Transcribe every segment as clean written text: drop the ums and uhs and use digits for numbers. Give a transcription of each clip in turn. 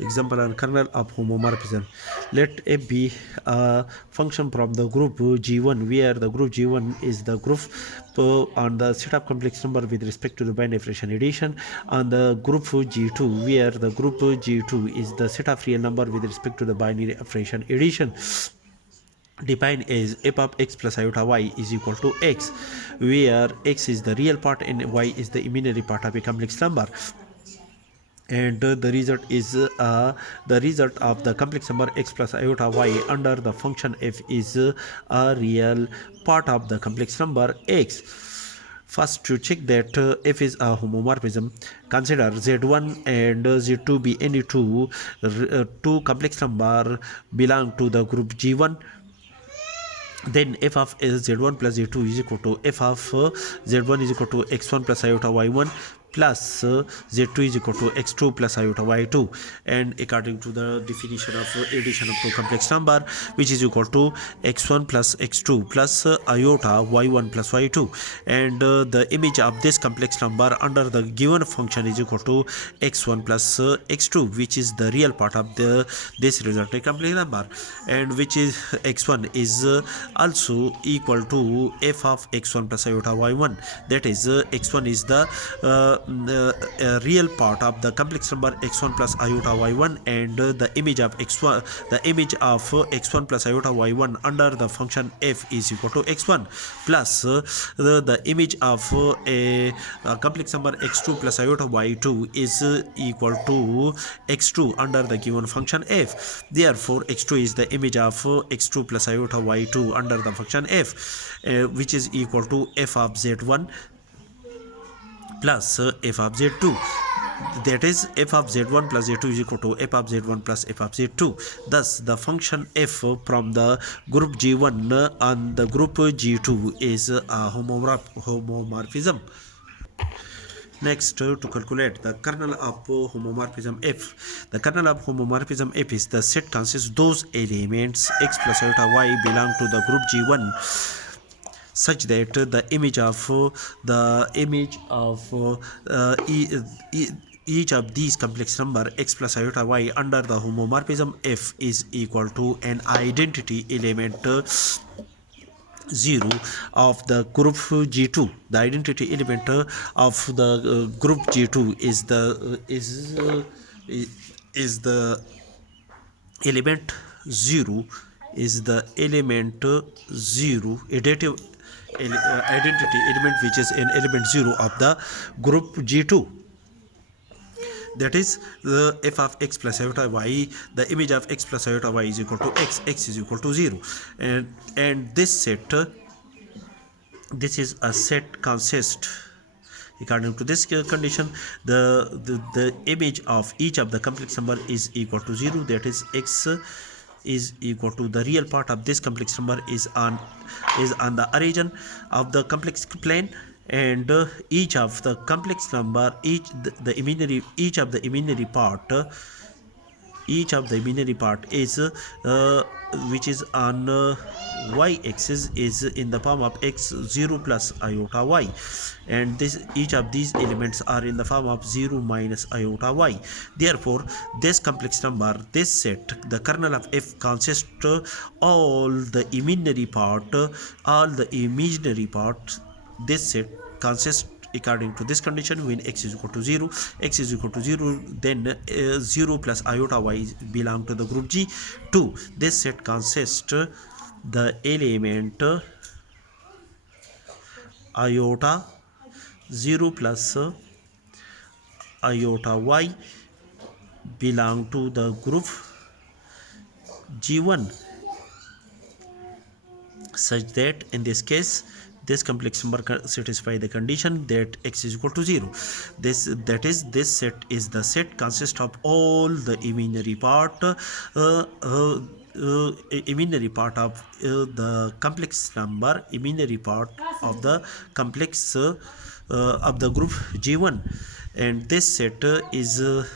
Example on kernel of homomorphism. Let F be a function from the group G1 where the group G1 is the group on the set of complex number with respect to the binary fraction addition, on the group G2 where the group G2 is the set of real number with respect to the binary fraction addition, defined as f of x plus iota y is equal to x, where x is the real part and y is the imaginary part of a complex number, and the result of the complex number x plus iota y under the function f is a real part of the complex number x. First, to check that f is a homomorphism, consider z1 and z2 be any two complex number belong to the group g1. Then f of z1 plus z2 is equal to f of z1 is equal to x1 plus iota y1 plus z2 is equal to x2 plus iota y2, and according to the definition of addition of two complex number, which is equal to x1 plus x2 plus iota y1 plus y2, and the image of this complex number under the given function is equal to x1 plus x2, which is the real part of this resulting complex number, and which is x1 is also equal to f of x1 plus iota y1, that is x1 is the real part of the complex number x1 plus iota y1, and the image of x1 plus iota y1 under the function f is equal to x1 plus the image of a complex number x2 plus iota y2 is equal to x2 under the given function f. Therefore x2 is the image of x2 plus iota y2 under the function f, which is equal to f of z1 plus f of z2, that is f of z1 plus z2 is equal to f of z1 plus f of z2. Thus the function f from the group g1 on the group g2 is a homomorphism. Next, to calculate the kernel of homomorphism f. The kernel of homomorphism f is the set consists those elements x plus iota y belong to the group g1 such that the image of each of these complex number x plus iota y under the homomorphism f is equal to an identity element 0 of the group G2. The identity element of the group G2 is the element 0 is the element 0 additive identity element, which is an element 0 of the group G2, that is the f of x plus iota y. The image of x plus iota y is equal to x is equal to 0, and this is a set consist. According to this condition, the image of each of the complex number is equal to 0, that is x is equal to the real part of this complex number is on the origin of the complex plane, and each of the complex number each of the imaginary part is which is on y-axis is in the form of x0 plus iota y, and each of these elements are in the form of 0 minus iota y. Therefore this complex number, this set, the kernel of f consists all the imaginary part. This set consists according to this condition when x is equal to 0, then 0 plus iota y belong to the group G2. This set consists the element iota 0 plus iota y belong to the group G1, such that in this case this complex number satisfy the condition that x is equal to 0. This set is the set consists of all the imaginary part of the complex number, imaginary part of the complex of the group G1, and this set is the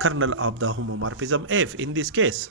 kernel of the homomorphism f in this case.